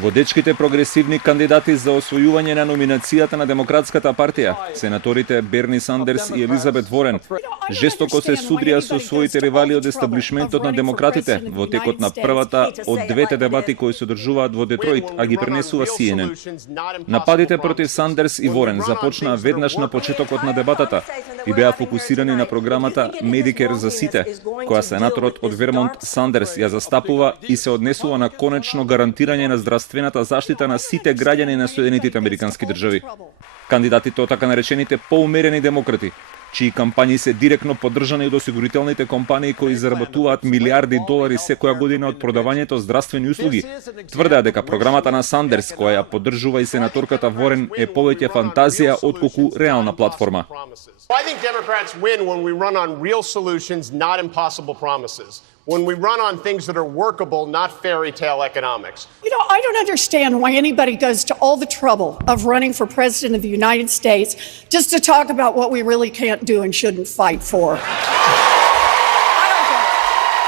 Водечките прогресивни кандидати за освојување на номинацијата на Демократската партија, сенаторите Берни Сандерс и Елизабет Ворен, жестоко се судрија со своите ривали од естаблишментот на демократите во текот на првата од двете дебати кои се одржуваат во Детройт, а ги пренесува CNN. Нападите против Сандерс и Ворен започнаа веднаш на почетокот на дебатата и беа фокусирани на програмата Medicare за сите, која сенаторот од Вермонт Сандерс ја застапува и се однесува на конечно гарантирање на здравствената заштита на сите граѓани на Соединетите американски држави. Кандидатите од така наречените поумерени демократи, чии кампањи се директно поддржани од осигурителните компании кои заработуваат милиарди долари секоја година од продавањето здравствени услуги, тврдеа дека програмата на Сандерс, која ја поддржува и сенаторката Ворен, е повеќе фантазија отколку реална платформа. I think Democrats win when we run on real solutions, not impossible promises. When we run on things that are workable, not fairy tale economics. I don't understand why anybody goes to all the trouble of running for president of the United States just to talk about what we really can't do and shouldn't fight for.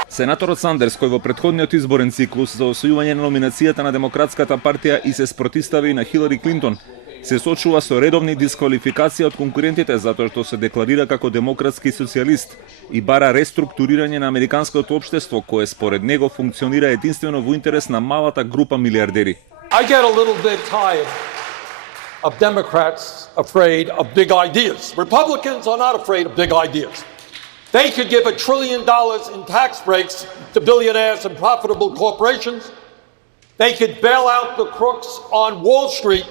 Сенаторот Сандерс, кој во претходниот изборен циклус за освојување на номинацијата на Демократската партија и се спротивстави на Хилари Клинтон, се сочува со редовни дисквалификации од конкурентите затоа што се декларира како демократски социјалист и бара реструктурирање на американското општество кое според него функционира единствено во интерес на малата група милиардери. I get a little bit tired of Democrats afraid of big ideas. Republicans are not afraid of big ideas. They could give $1 trillion in tax breaks to billionaires and profitable corporations. They could bail out the crooks on Wall Street.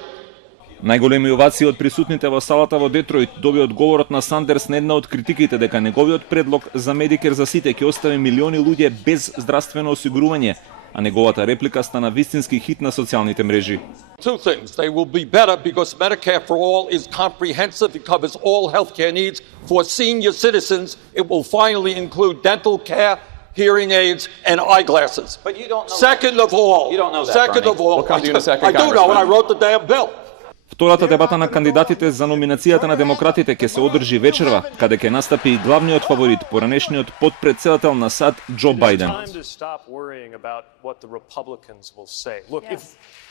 Најголеми овации од присутните во салата во Детройт доби одговорот на Сандерс на една од критиките дека неговиот предлог за Medicare за сите ќе остави милиони луѓе без здравствено осигурување, а неговата реплика стана вистински хит на социјалните мрежи. Two things. They will be better because Medicare for all is comprehensive. It covers all healthcare needs for senior citizens. It will finally include dental care, hearing aids, and eyeglasses. But you don't know Second of all, You don't know that, second Bernie. of all, We'll come to you in a second, I do know, and I wrote the damn bill. Втората дебата на кандидатите за номинацијата на демократите ќе се одржи вечерва, каде ќе настапи и главниот фаворит, поранешниот потпредседател на САД Џо Бајден.